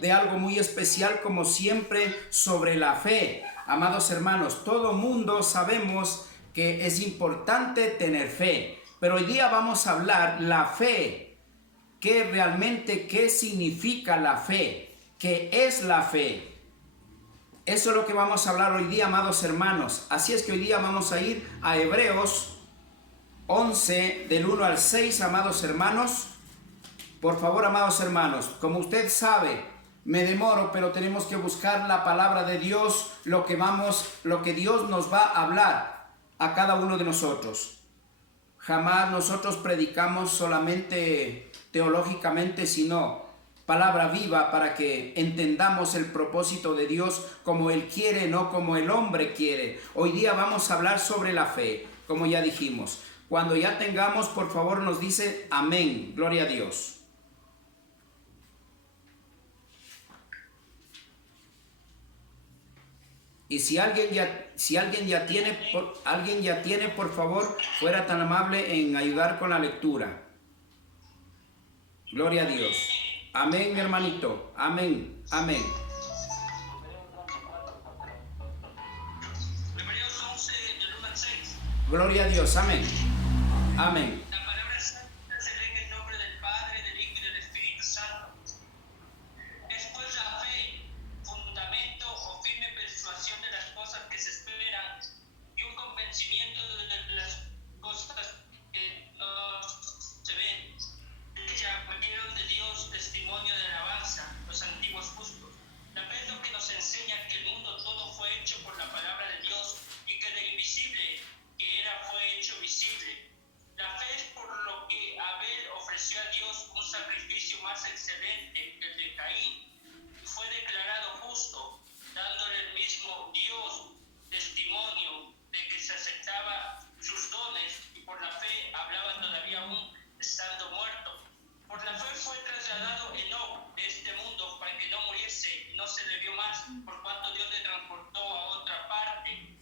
de algo muy especial, como siempre, sobre la fe. Amados hermanos, todo mundo sabemos que es importante tener fe, pero hoy día vamos a hablar la fe. ¿Qué significa la fe? ¿Qué es la fe? Eso es lo que vamos a hablar hoy día, amados hermanos. Así es que hoy día vamos a ir a Hebreos 11, del 1 al 6, amados hermanos. Por favor, amados hermanos, como usted sabe, me demoro, pero tenemos que buscar la palabra de Dios, lo que Dios nos va a hablar a cada uno de nosotros. Jamás nosotros predicamos solamente teológicamente, sino palabra viva para que entendamos el propósito de Dios como Él quiere, no como el hombre quiere. Hoy día vamos a hablar sobre la fe, como ya dijimos. Cuando ya tengamos, por favor, nos dice amén. Gloria a Dios. Y si alguien ya tiene, por favor, fuera tan amable en ayudar con la lectura. Gloria a Dios. Amén, mi hermanito. Amén. Amén. Hebreos 11, del 1 al 6. Gloria a Dios. Amén. Amén. La palabra santa se lee en el nombre del Padre, del Hijo y del Espíritu Santo. Es pues la fe, fundamento o firme persuasión de las cosas que se esperan y un convencimiento de las cosas que no se ven. Ya recibieron de Dios testimonio de alabanza, los antiguos justos. La fe es lo que nos enseña que el mundo todo fue hecho por la palabra de Dios y que de invisible que era fue hecho visible. La fe es por lo que Abel ofreció a Dios un sacrificio más excelente que el de Caín y fue declarado justo, dándole el mismo Dios testimonio de que se aceptaba sus dones y por la fe hablaba todavía aún estando muerto. Por la fe fue trasladado Enoc de este mundo para que no muriese y no se le vio más, por cuanto Dios le transportó a otra parte.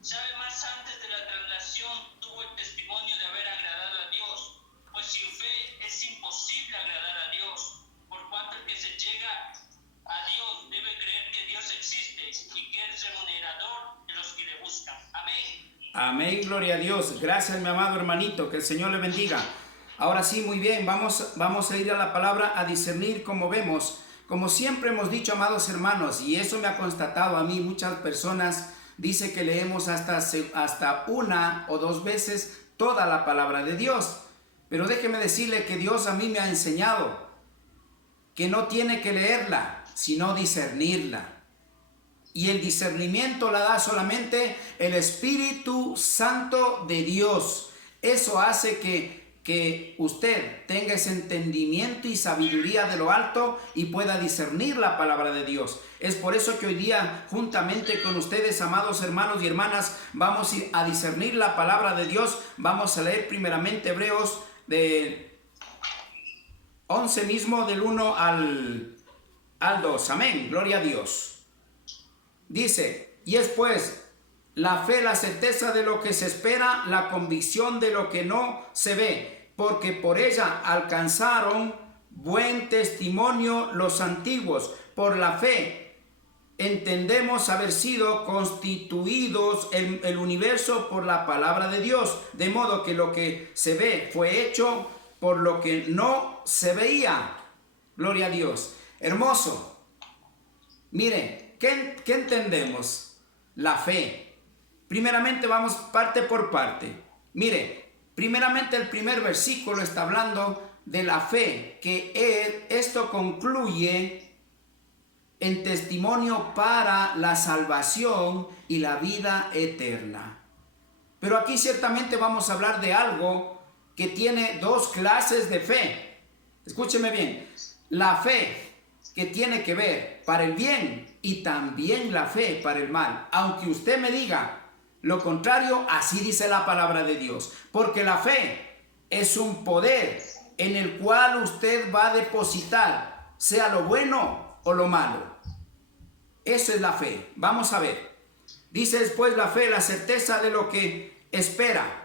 ¿Sabe? Más antes de la traslación tuvo el testimonio de haber agradado a Dios, pues sin fe es imposible agradar a Dios, por cuanto el que se llega a Dios debe creer que Dios existe y que es remunerador de los que le buscan. Amén. Amén, gloria a Dios. Gracias, mi amado hermanito, que el Señor le bendiga. Ahora sí, muy bien, vamos a ir a la palabra a discernir. Como vemos, como siempre hemos dicho, amados hermanos, y eso me ha constatado a mí, muchas personas dice que leemos hasta una o dos veces toda la palabra de Dios. Pero déjeme decirle que Dios a mí me ha enseñado que no tiene que leerla, sino discernirla. Y el discernimiento la da solamente el Espíritu Santo de Dios. Eso hace que usted tenga ese entendimiento y sabiduría de lo alto y pueda discernir la palabra de Dios. Es por eso que hoy día, juntamente con ustedes, amados hermanos y hermanas, vamos a discernir la palabra de Dios. Vamos a leer primeramente Hebreos de 11 mismo, del 1 al 2. Amén, gloria a Dios. Dice, y es pues la fe, la certeza de lo que se espera, la convicción de lo que no se ve, porque por ella alcanzaron buen testimonio los antiguos. Por la fe entendemos haber sido constituidos el universo por la palabra de Dios, de modo que lo que se ve fue hecho por lo que no se veía. Gloria a Dios. Hermoso. Mire, ¿qué entendemos? La fe. Primeramente vamos parte por parte. Mire, primeramente el primer versículo está hablando de la fe, que esto concluye en testimonio para la salvación y la vida eterna. Pero aquí ciertamente vamos a hablar de algo que tiene dos clases de fe. Escúcheme bien, la fe que tiene que ver para el bien y también la fe para el mal. Aunque usted me diga lo contrario, así dice la palabra de Dios. Porque la fe es un poder en el cual usted va a depositar, sea lo bueno o lo malo. Eso es la fe. Vamos a ver. Dice después la fe, la certeza de lo que espera.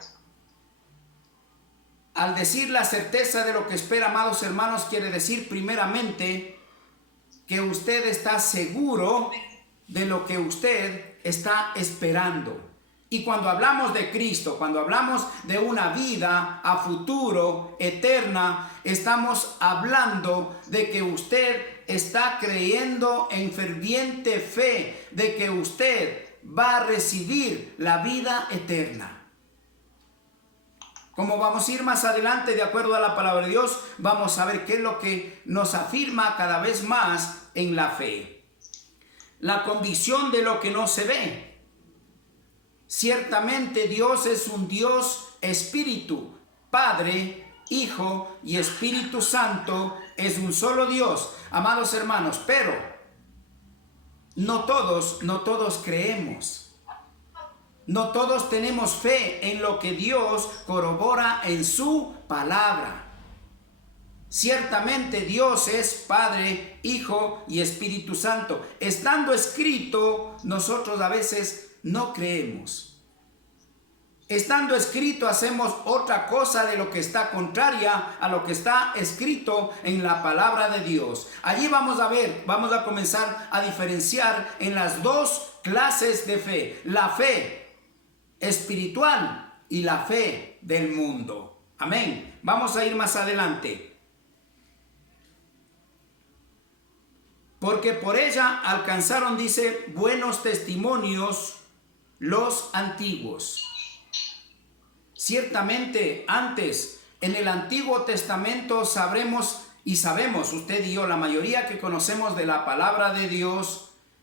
Al decir la certeza de lo que espera, amados hermanos, quiere decir primeramente que usted está seguro de lo que usted está esperando. Y cuando hablamos de Cristo, cuando hablamos de una vida a futuro, eterna, estamos hablando de que usted está creyendo en ferviente fe de que usted va a recibir la vida eterna. Como vamos a ir más adelante, de acuerdo a la palabra de Dios, vamos a ver qué es lo que nos afirma cada vez más en la fe. La convicción de lo que no se ve. Ciertamente Dios es un Dios espíritu, Padre, Hijo y Espíritu Santo es un solo Dios, amados hermanos, pero no todos creemos. No todos tenemos fe en lo que Dios corrobora en su palabra. Ciertamente Dios es Padre, Hijo y Espíritu Santo. Estando escrito, nosotros a veces no creemos. Estando escrito, hacemos otra cosa de lo que está contraria a lo que está escrito en la palabra de Dios. Allí vamos a comenzar a diferenciar en las dos clases de fe. La fe espiritual y la fe del mundo. Amén. Vamos a ir más adelante. Porque por ella alcanzaron, dice, buenos testimonios los antiguos. Ciertamente antes, en el Antiguo Testamento sabemos, usted y yo, la mayoría que conocemos de la palabra de Dios,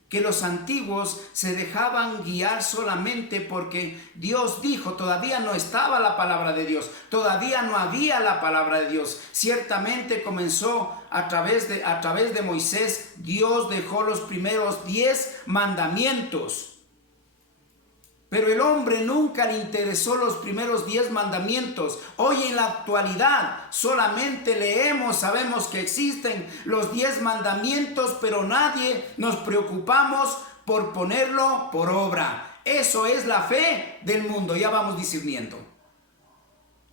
que los antiguos se dejaban guiar solamente porque Dios dijo. Todavía no estaba la palabra de Dios, todavía no había la palabra de Dios. Ciertamente comenzó a través de Moisés. Dios dejó los primeros 10 mandamientos. Pero el hombre nunca le interesó los primeros 10 mandamientos. Hoy en la actualidad solamente leemos, sabemos que existen los 10 mandamientos, pero nadie nos preocupamos por ponerlo por obra. Eso es la fe del mundo, ya vamos discerniendo.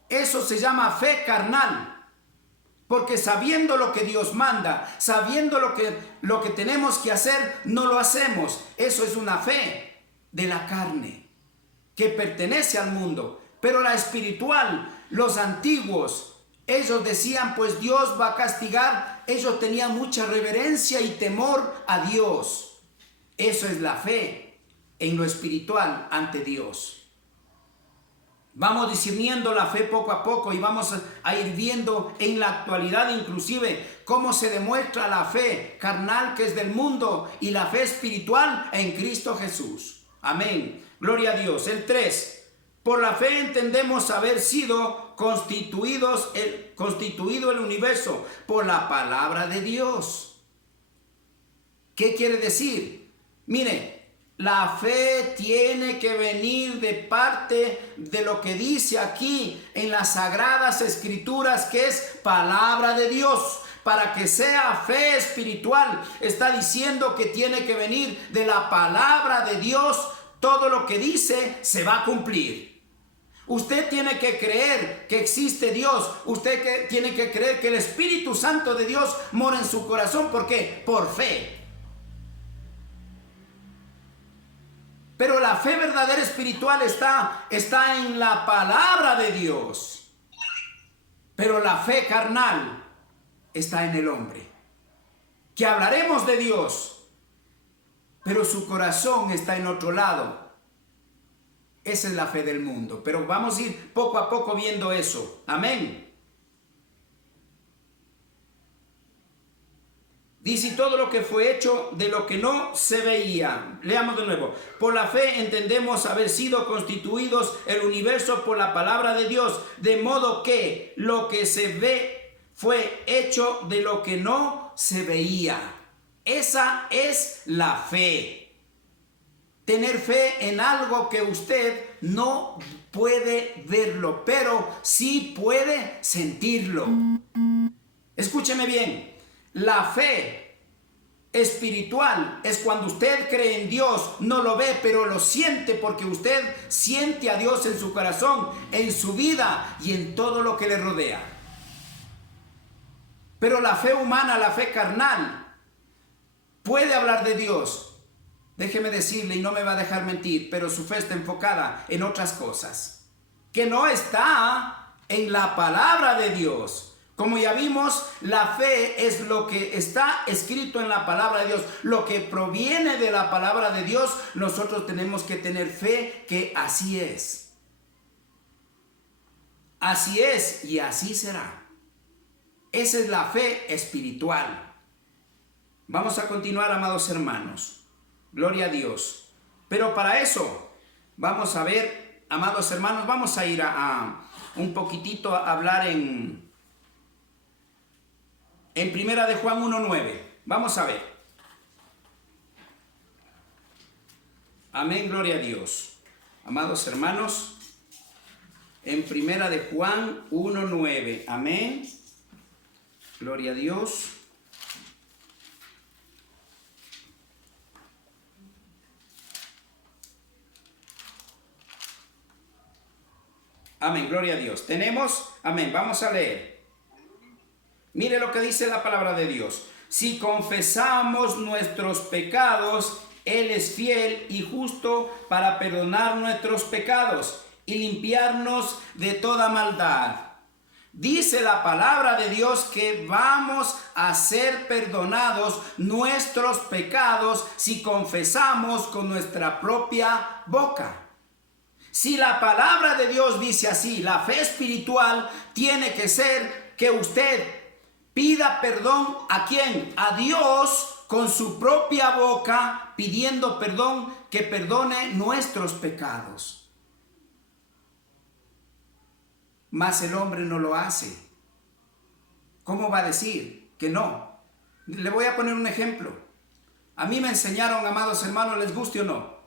Eso se llama fe carnal. Porque sabiendo lo que Dios manda, sabiendo lo que tenemos que hacer, no lo hacemos. Eso es una fe de la carne, que pertenece al mundo. Pero la espiritual, los antiguos, ellos decían, pues Dios va a castigar. Ellos tenían mucha reverencia y temor a Dios. Eso es la fe en lo espiritual ante Dios. Vamos discerniendo la fe poco a poco y vamos a ir viendo en la actualidad inclusive cómo se demuestra la fe carnal, que es del mundo, y la fe espiritual en Cristo Jesús. Amén. Gloria a Dios. El 3. Por la fe entendemos haber sido constituido el universo por la palabra de Dios. ¿Qué quiere decir? Mire, la fe tiene que venir de parte de lo que dice aquí en las Sagradas Escrituras, que es palabra de Dios. Para que sea fe espiritual, está diciendo que tiene que venir de la palabra de Dios. Todo lo que dice se va a cumplir. Usted tiene que creer que existe Dios. Usted tiene que creer que el Espíritu Santo de Dios mora en su corazón. ¿Por qué? Por fe. Pero la fe verdadera espiritual está en la palabra de Dios. Pero la fe carnal está en el hombre. Que hablaremos de Dios, pero su corazón está en otro lado. Esa es la fe del mundo. Pero vamos a ir poco a poco viendo eso. Amén. Dice, todo lo que fue hecho de lo que no se veía. Leamos de nuevo. Por la fe entendemos haber sido constituidos el universo por la palabra de Dios, de modo que lo que se ve fue hecho de lo que no se veía. Esa es la fe. Tener fe en algo que usted no puede verlo, pero sí puede sentirlo. Escúcheme bien. La fe espiritual es cuando usted cree en Dios, no lo ve, pero lo siente, porque usted siente a Dios en su corazón, en su vida y en todo lo que le rodea. Pero la fe humana, la fe carnal, puede hablar de Dios, déjeme decirle, y no me va a dejar mentir, pero su fe está enfocada en otras cosas, que no está en la palabra de Dios. Como ya vimos, la fe es lo que está escrito en la palabra de Dios, lo que proviene de la palabra de Dios. Nosotros tenemos que tener fe que así es. Así es y así será. Esa es la fe espiritual. Vamos a continuar, amados hermanos. Gloria a Dios. Pero para eso, vamos a ver, amados hermanos, vamos a ir a un poquitito a hablar en Primera de Juan 1:9. Vamos a ver. Amén, gloria a Dios. Amados hermanos, en Primera de Juan 1:9. Amén. Gloria a Dios. Amén, gloria a Dios. Tenemos, amén, vamos a leer. Mire lo que dice la palabra de Dios. Si confesamos nuestros pecados, Él es fiel y justo para perdonar nuestros pecados y limpiarnos de toda maldad. Dice la palabra de Dios que vamos a ser perdonados nuestros pecados si confesamos con nuestra propia boca. Si la palabra de Dios dice así, la fe espiritual tiene que ser que usted pida perdón ¿a quién? A Dios con su propia boca, pidiendo perdón, que perdone nuestros pecados. Mas el hombre no lo hace. ¿Cómo va a decir que no? Le voy a poner un ejemplo. A mí me enseñaron, amados hermanos, les guste o no,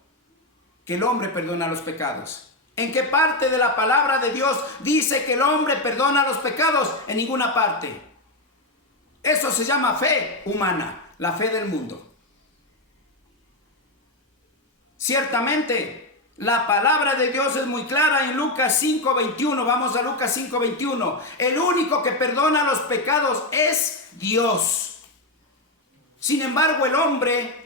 que el hombre perdona los pecados. ¿En qué parte de la palabra de Dios dice que el hombre perdona los pecados? En ninguna parte. Eso se llama fe humana, la fe del mundo. Ciertamente, la palabra de Dios es muy clara en Lucas 5:21. Vamos a Lucas 5:21. El único que perdona los pecados es Dios. Sin embargo, el hombre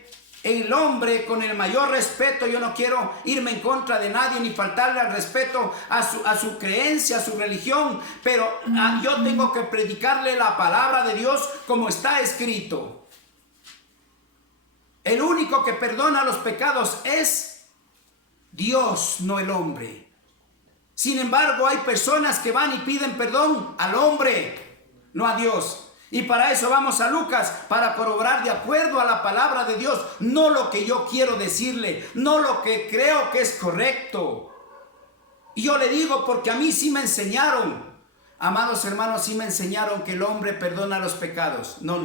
con el mayor respeto, yo no quiero irme en contra de nadie ni faltarle al respeto a su creencia, a su religión, pero yo tengo que predicarle la palabra de Dios como está escrito. El único que perdona los pecados es Dios, no el hombre. Sin embargo, hay personas que van y piden perdón al hombre, no a Dios. Y para eso vamos a Lucas, para corroborar de acuerdo a la palabra de Dios, no lo que yo quiero decirle, no lo que creo que es correcto. Y yo le digo porque a mí sí me enseñaron, amados hermanos, sí me enseñaron que el hombre perdona los pecados. No.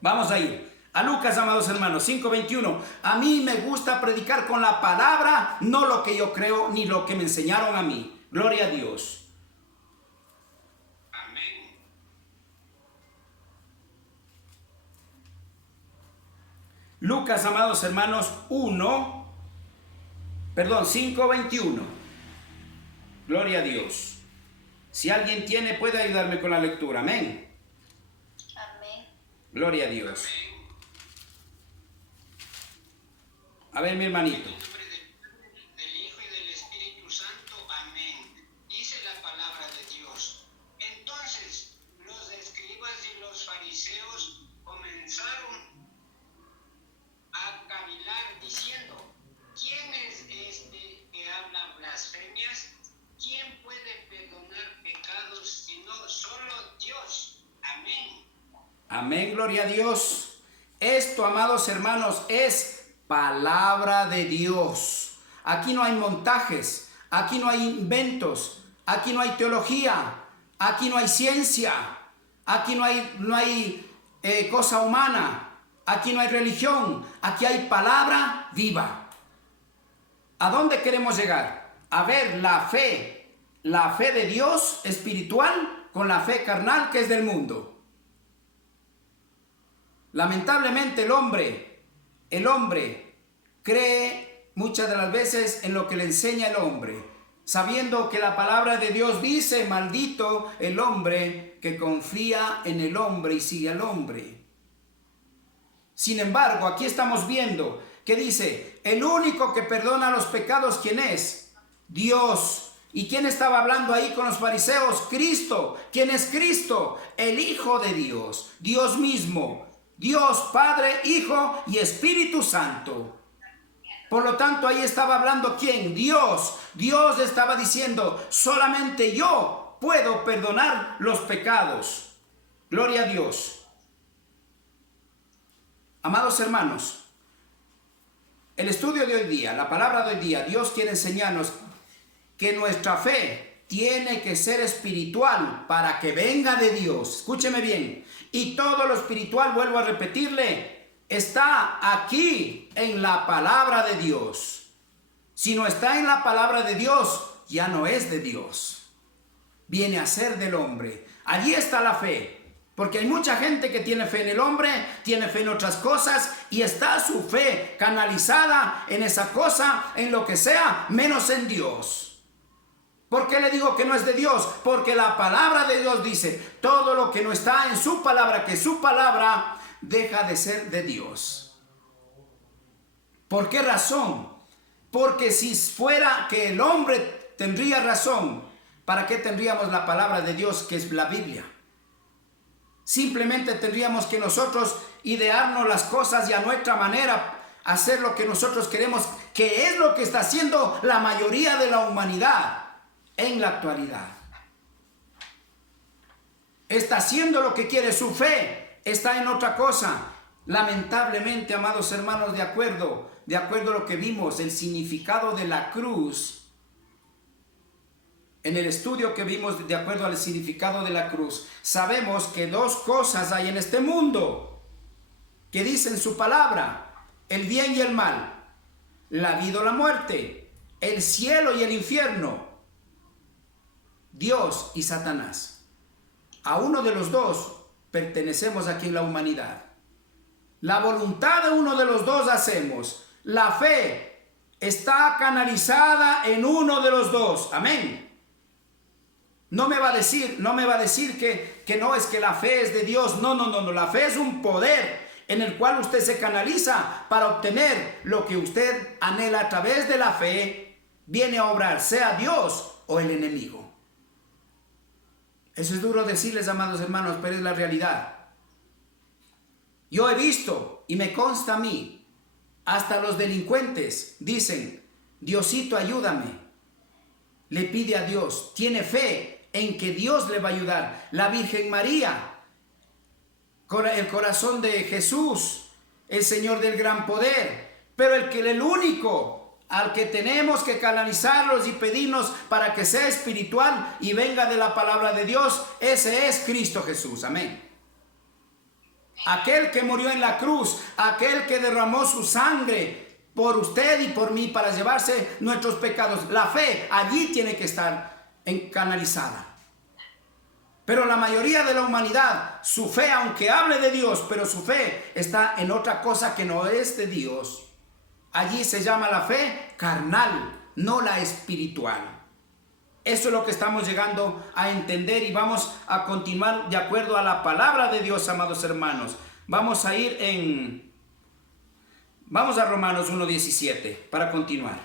Vamos a ir a Lucas, amados hermanos, 5:21. A mí me gusta predicar con la palabra, no lo que yo creo ni lo que me enseñaron a mí. Gloria a Dios. Lucas, amados hermanos, 5:21. Gloria a Dios. Si alguien tiene, puede ayudarme con la lectura. Amén. Amén. Gloria a Dios. A ver, mi hermanito. Amén, gloria a Dios. Esto, amados hermanos, es palabra de Dios. Aquí no hay montajes, aquí no hay inventos, aquí no hay teología, aquí no hay ciencia, aquí no hay cosa humana, aquí no hay religión, aquí hay palabra viva. ¿A dónde queremos llegar? A ver la fe de Dios espiritual con la fe carnal que es del mundo. Lamentablemente el hombre cree muchas de las veces en lo que le enseña el hombre, sabiendo que la palabra de Dios dice: maldito el hombre que confía en el hombre y sigue al hombre. Sin embargo, aquí estamos viendo que dice, el único que perdona los pecados, ¿quién es? Dios. ¿Y quién estaba hablando ahí con los fariseos? Cristo. ¿Quién es Cristo? El Hijo de Dios, Dios mismo. Dios, Padre, Hijo y Espíritu Santo. Por lo tanto, ahí estaba hablando ¿quién? Dios. Dios estaba diciendo, solamente yo puedo perdonar los pecados. Gloria a Dios. Amados hermanos, el estudio de hoy día, la palabra de hoy día, Dios quiere enseñarnos que nuestra fe tiene que ser espiritual para que venga de Dios. Escúcheme bien. Y todo lo espiritual, vuelvo a repetirle, está aquí en la palabra de Dios. Si no está en la palabra de Dios, ya no es de Dios. Viene a ser del hombre. Allí está la fe. Porque hay mucha gente que tiene fe en el hombre, tiene fe en otras cosas y está su fe canalizada en esa cosa, en lo que sea, menos en Dios. ¿Por qué le digo que no es de Dios? Porque la palabra de Dios dice, todo lo que no está en su palabra, que su palabra deja de ser de Dios. ¿Por qué razón? Porque si fuera que el hombre tendría razón, ¿para qué tendríamos la palabra de Dios que es la Biblia? Simplemente tendríamos que nosotros idearnos las cosas y a nuestra manera hacer lo que nosotros queremos, que es lo que está haciendo la mayoría de la humanidad en la actualidad. Está haciendo lo que quiere, su fe está en otra cosa. Lamentablemente, amados hermanos, de acuerdo a lo que vimos, el significado de la cruz, en el estudio que vimos de acuerdo al significado de la cruz, sabemos que dos cosas hay en este mundo que dicen su palabra, el bien y el mal, la vida o la muerte, el cielo y el infierno, Dios y Satanás. A uno de los dos pertenecemos aquí en la humanidad. La voluntad de uno de los dos hacemos. La fe está canalizada en uno de los dos. Amén. No me va a decir que no, es que la fe es de Dios. No. La fe es un poder en el cual usted se canaliza para obtener lo que usted anhela a través de la fe. Viene a obrar, sea Dios o el enemigo. Eso es duro decirles, amados hermanos, pero es la realidad. Yo he visto, y me consta a mí, hasta los delincuentes dicen, Diosito, ayúdame. Le pide a Dios, tiene fe en que Dios le va a ayudar. La Virgen María, el corazón de Jesús, el Señor del gran poder, pero el único al que tenemos que canalizarlos y pedirnos para que sea espiritual y venga de la palabra de Dios, ese es Cristo Jesús. Amén. Aquel que murió en la cruz, aquel que derramó su sangre por usted y por mí para llevarse nuestros pecados. La fe allí tiene que estar canalizada. Pero la mayoría de la humanidad, su fe, aunque hable de Dios, pero su fe está en otra cosa que no es de Dios. Allí se llama la fe carnal, no la espiritual. Eso es lo que estamos llegando a entender y vamos a continuar de acuerdo a la palabra de Dios, amados hermanos. Vamos a Romanos 1:17 para continuar.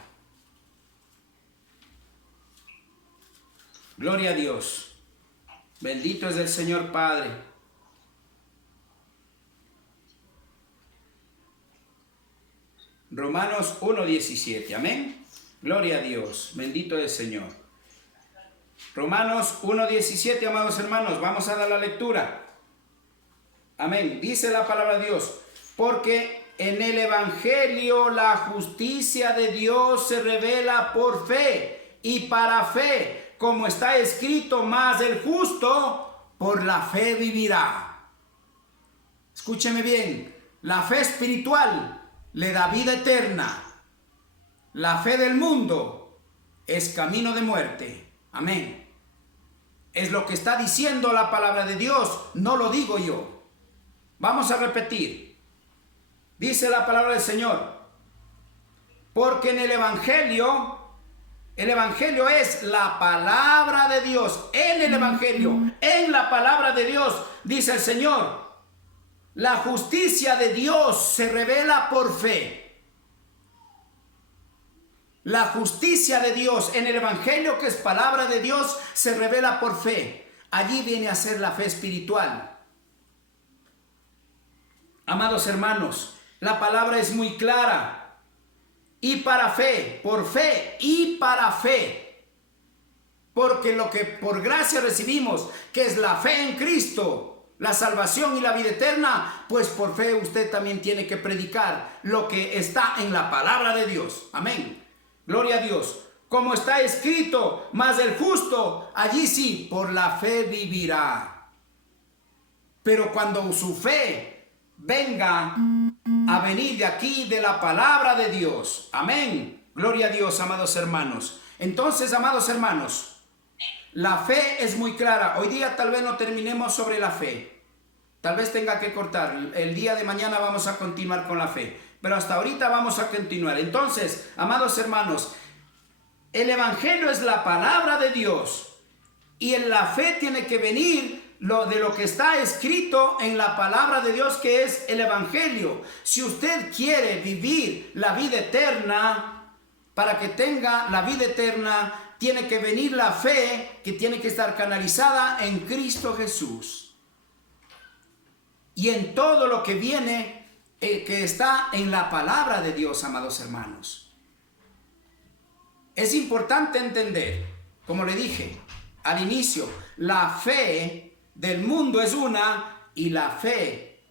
Gloria a Dios. Bendito es el Señor Padre. Romanos 1:17. Amén. Gloria a Dios. Bendito es el Señor. Romanos 1:17, amados hermanos. Vamos a dar la lectura. Amén. Dice la palabra de Dios. Porque en el Evangelio la justicia de Dios se revela por fe y para fe. Como está escrito, más el justo por la fe vivirá. Escúcheme bien, la fe espiritual le da vida eterna. La fe del mundo es camino de muerte. Amén. Es lo que está diciendo la palabra de Dios, no lo digo yo. Vamos a repetir. Dice la palabra del Señor. Porque en el Evangelio es la palabra de Dios. En el Evangelio, en la palabra de Dios, dice el Señor, La justicia de Dios se revela por fe. La justicia de Dios en el Evangelio, que es palabra de Dios, se revela por fe. Allí viene a ser la fe espiritual. Amados hermanos, la palabra es muy clara. Y para fe, por fe y para fe. Porque lo que por gracia recibimos, que es la fe en Cristo, la salvación y la vida eterna, pues por fe usted también tiene que predicar lo que está en la palabra de Dios. Amén. Gloria a Dios. Como está escrito, mas el justo, allí sí, por la fe vivirá. Pero cuando su fe venga a venir de aquí, de la palabra de Dios. Amén. Gloria a Dios, amados hermanos. Entonces, amados hermanos, la fe es muy clara. Hoy día tal vez no terminemos sobre la fe. Tal vez tenga que cortar. El día de mañana vamos a continuar con la fe. Pero hasta ahorita vamos a continuar. Entonces, amados hermanos, el Evangelio es la palabra de Dios. Y en la fe tiene que venir de lo que está escrito en la palabra de Dios, que es el Evangelio. Si usted quiere vivir la vida eterna, para que tenga la vida eterna, tiene que venir la fe, que tiene que estar canalizada en Cristo Jesús. Y en todo lo que viene, que está en la palabra de Dios, amados hermanos. Es importante entender, como le dije al inicio, la fe del mundo es una y la fe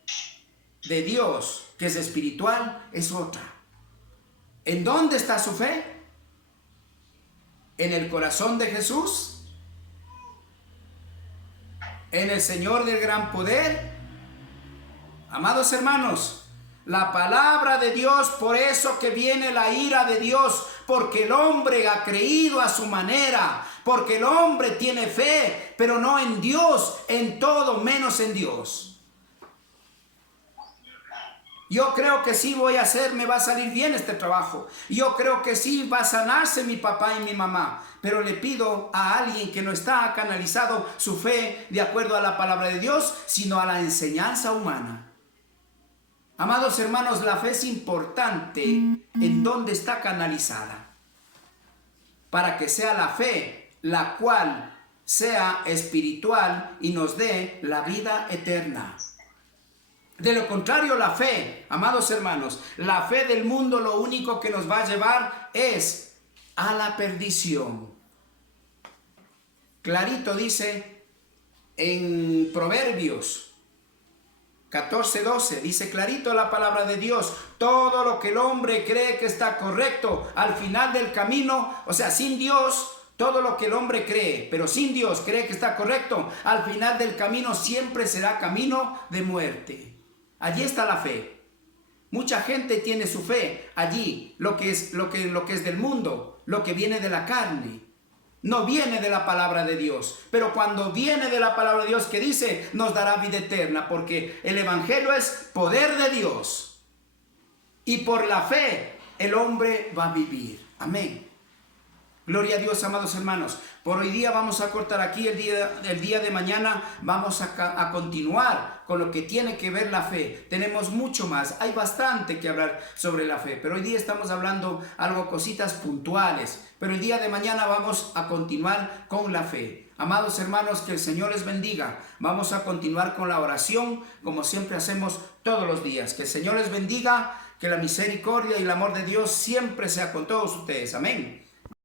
de Dios, que es espiritual, es otra. ¿En dónde está su fe? ¿En el corazón de Jesús? ¿En el Señor del gran poder? Amados hermanos, la palabra de Dios, por eso que viene la ira de Dios, porque el hombre ha creído a su manera, porque el hombre tiene fe, pero no en Dios, en todo menos en Dios. Yo creo que sí voy a hacer, me va a salir bien este trabajo. Yo creo que sí va a sanarse mi papá y mi mamá. Pero le pido a alguien que no está canalizado su fe de acuerdo a la palabra de Dios, sino a la enseñanza humana. Amados hermanos, la fe es importante en dónde está canalizada, para que sea la fe la cual sea espiritual y nos dé la vida eterna. De lo contrario, la fe, amados hermanos, la fe del mundo lo único que nos va a llevar es a la perdición. Clarito dice en Proverbios 14:12, dice clarito la palabra de Dios: todo lo que el hombre cree que está correcto, al final del camino, o sea, sin Dios, todo lo que el hombre cree, pero sin Dios cree que está correcto, al final del camino siempre será camino de muerte. Allí está la fe. Mucha gente tiene su fe allí, lo que es del mundo, lo que viene de la carne. No viene de la palabra de Dios, pero cuando viene de la palabra de Dios, que dice, nos dará vida eterna, porque el Evangelio es poder de Dios. Y por la fe el hombre va a vivir. Amén. Gloria a Dios, amados hermanos. Por hoy día vamos a cortar aquí. El día de mañana vamos a continuar con lo que tiene que ver la fe. Tenemos mucho más. Hay bastante que hablar sobre la fe. Pero hoy día estamos hablando cositas puntuales. Pero el día de mañana vamos a continuar con la fe. Amados hermanos, que el Señor les bendiga. Vamos a continuar con la oración como siempre hacemos todos los días. Que el Señor les bendiga. Que la misericordia y el amor de Dios siempre sea con todos ustedes. Amén.